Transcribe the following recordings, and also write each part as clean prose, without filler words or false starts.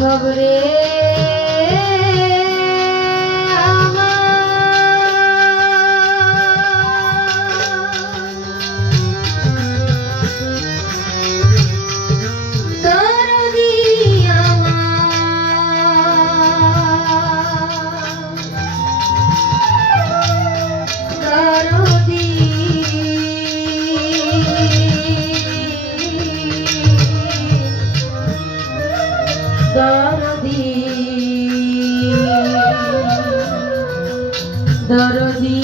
মাধব রে দরদি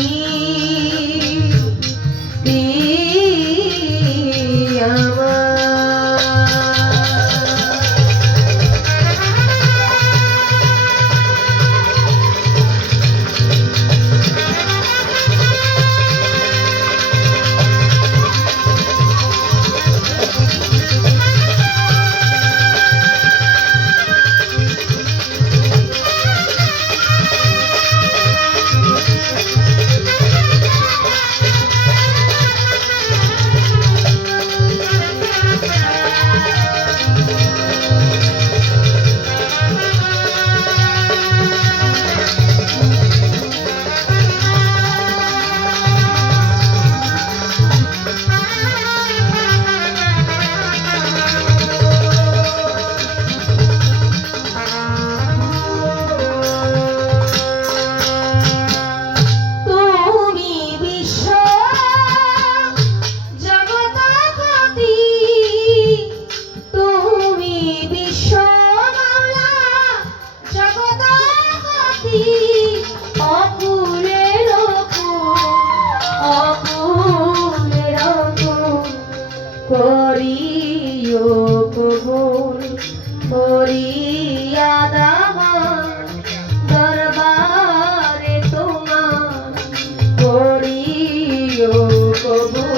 করিও কবুল করিয়া দামা দরবারে তোমার করিও কবুল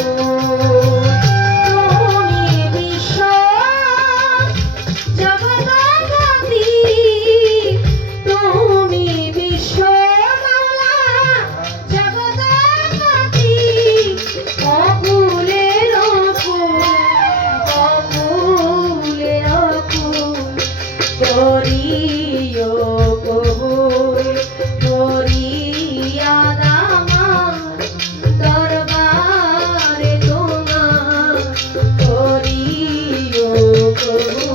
তুমি বিশ্ব জগৎপতি তুমি বিশ্ব মাওলা জগৎপতি করিও কবুল করিয়া দামার দরবারে তোমার করিও কবুল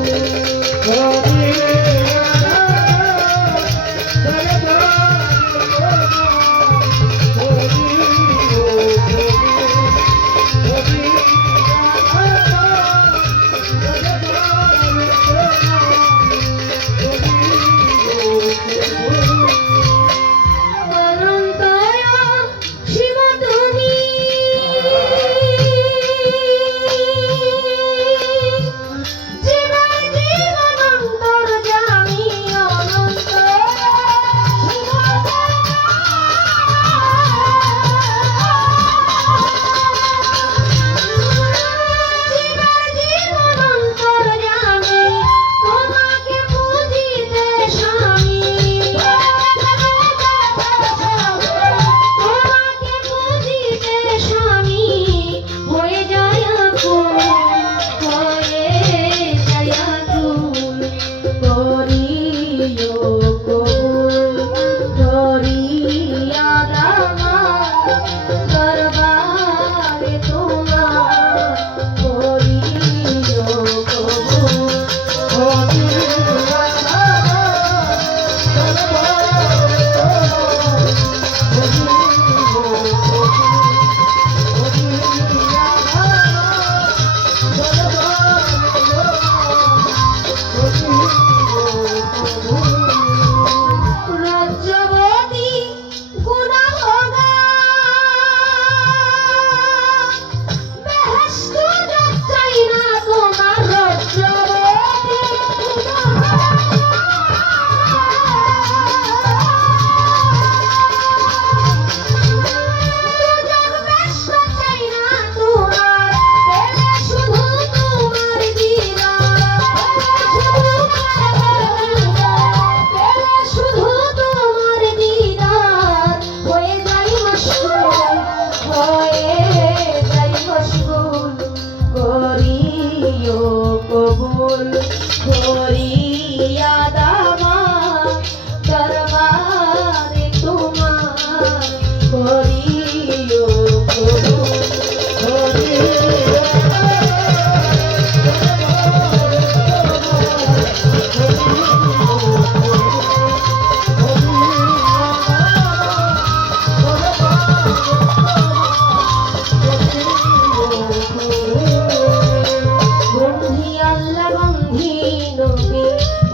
অনন্ত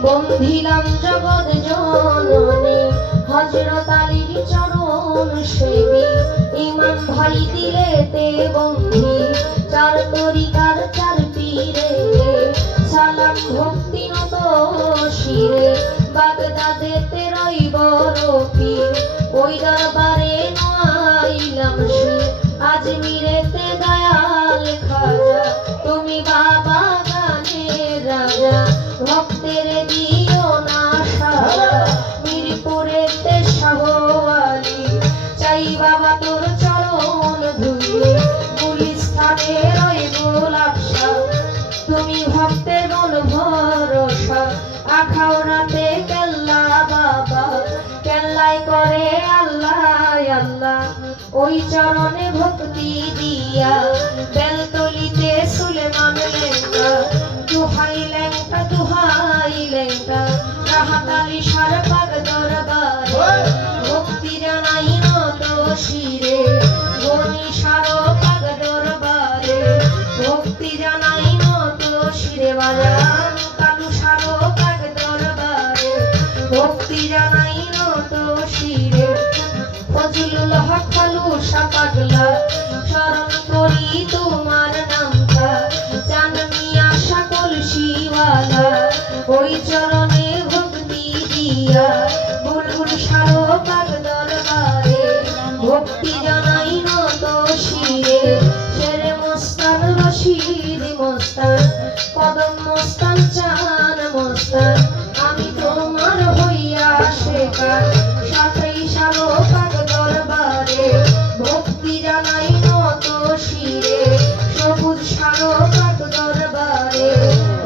বন্ধিলাম জগৎ জননী হযরত আলীর চরণ সেবী ইমাম ভাই দিলেতে বন্ধি চার তরিকার চার পীরে সালাম ভক্তি নত শিরে বাগদাদেতে রই বড় পীর ওই দরবারে নাইলাম শির আজমিরেতে দয়াল খাজা তুমি বাবা গানের রাজা ভক্তের দিও না সারা মিরপুরেতে শাহ আলী চাই বাবা তোর চরণ ধুলি গুলিস্তানে রই গোলাপশা তুমি ভক্তের মন ভরসা আখাউড়াতে কেল্লা বাবা কেল্লায় করে আল্লাহ আল্লাহ ওই চরণে ভক্তি দিয়া বেলতলিতে সুলেমান লেঙ্গা দুহাই লেঙ্গা রাহাতালি সার পাগ দরবারে ভক্তি জানাই নত শিরে গনি সার পাগ দরবারে ভক্তি জানাই নত শিরে বাজান কালু সার পাগ দরবারে ভক্তি জানাই নত শিরে ফজলুল হক ফালুসা পাগলা শরণ করি তোমার নামটা জাননি আশা কলসিওয়ালা ওই চরণে ভক্তি দিয়া বুলবুল সারো পাগ দরবারে ভক্তি জানাই নত শিরে শেরে মস্তান রশিদ মস্তান কদম মস্তান চান মস্তান আমি তোমার হইয়া শেখার সাথেই সারো পাগ দরবারে ভক্তি জানাই নত শিরে সবুজ সারো পাগ দরবারে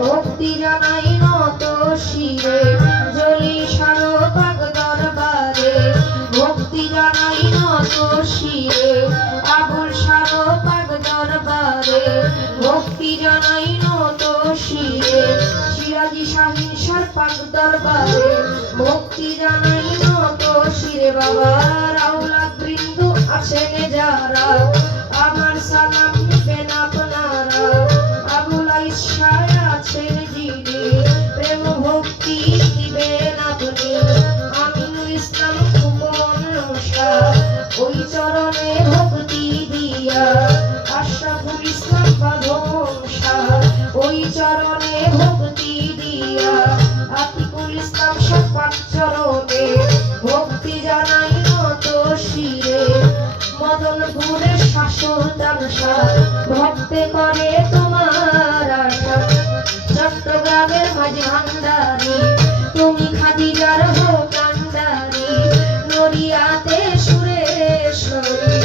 ভক্তি জানাই নত শিরে জলি সারো পাগ দরবারে ভক্তি জানাই নত শিরে আবুল সারো পাগ দরবারে ভক্তি জানাই নত শিরে সিরাজি শাহিন সার পাগ দরবারে ভক্তি জানাই নত শিরে বাবা রাউলা বৃন্দ আছেন যারা আমার সালাম নিবেন আপনারা আবুল আইসায় আছেন যিনি প্রেম ভক্তি দিবেন আপনি আমিনুল ইসলাম কুমন ওই চরণে ভক্তি দিয়া আশরাফুল ইসলাম বাঁধন শাহ ওই চরণে ভক্তি দিয়া আতিকুল ইসলাম সাপাক চরণে ভক্তি জানাই নত শিরে মদনপুরের শাসুলতান শাহ ভক্তে করে তোমার আশা চট্টগ্রামের মাঝি ভান্ডারি তুমি খাদিজার হো কান্ডারি নড়িয়াতে সুরেশ্বরী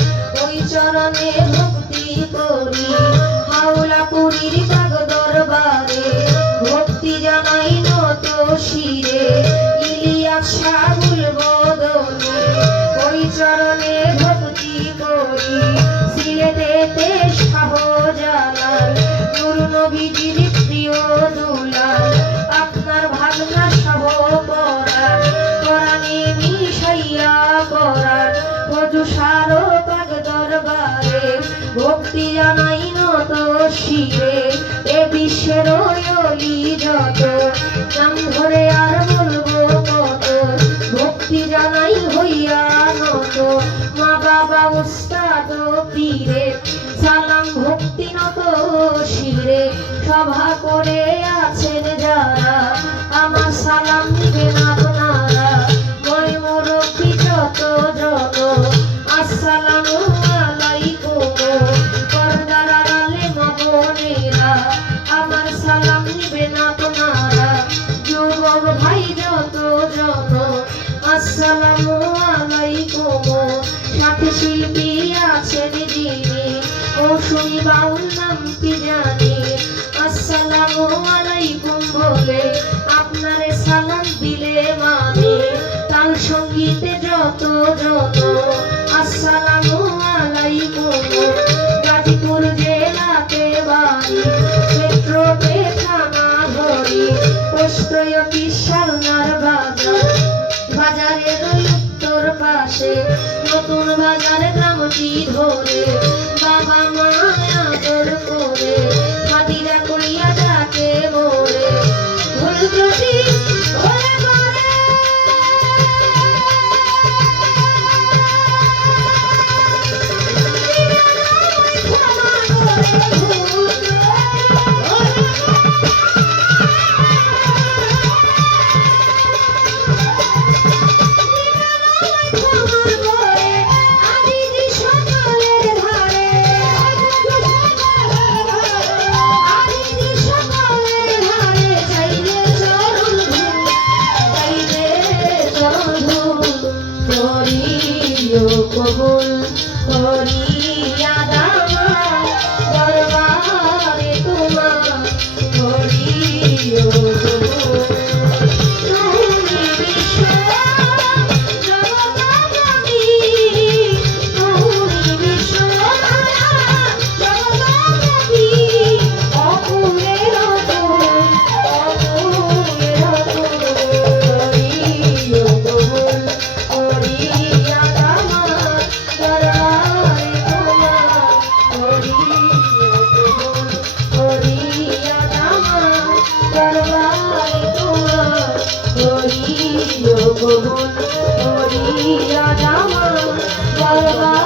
ওই চরণে ভক্তি করি হাওলাপুরীর পাগ দরবারে ভক্তি জানাই নত শিরে ইলিয়াস শাহুল বদনে ওই চরণে ভক্তি করি সিলেটেতে শাহজালাল নূর নবীজির প্রিয় দুলাল আপনার ভাগনা শাহ পরাণ কোরআনে মিশাইয়া করান ভজু সারো পাগ দরবারে ভক্তি জানাই নত শিরে এ বিশ্বের অলি যত নাম ধরে আর বলবো কত ভক্তি জানাই হইয়া নত মা বাবা উস্তাদ পীরে সালাম ভক্তি নত শিরে সভা করে আছেন যারা আমার সালাম নিবেন আপনারা মই মুরব্বি যত জন আসসালামু আলাইকুম পর্দার আড়ালে মা বোনেরা আমার সালাম নিবেন আপনারা যুবক ভাই যত জন আসসালামু আলাইকুম সাথে শিল্পী আছেন যিনি মৌসুমী বাউল নাম কি জানি আসসালামু আলাইকুম বলে আপনারে সালাম দিলে মানে তাল সঙ্গীতে যত যত আসসালামু আলাইকুম গাজীপুর জেলাতে বাড়ি ক্ষেত্রতে থানা ধরি পোস্টয় বিশালনার বাজার বাজারের উত্তর পাশে নতুন বাজার গ্রামটি ধরে বাবা মা আদর করে হাতিরা কইয়া ডাকে মোরে ভুল ত্রুটি কবুল করিয়া দামা দরবারে তোমার করিও কবুল। তুমি বিশ্ব জগৎ কবুল করিয়া দামা দরবারে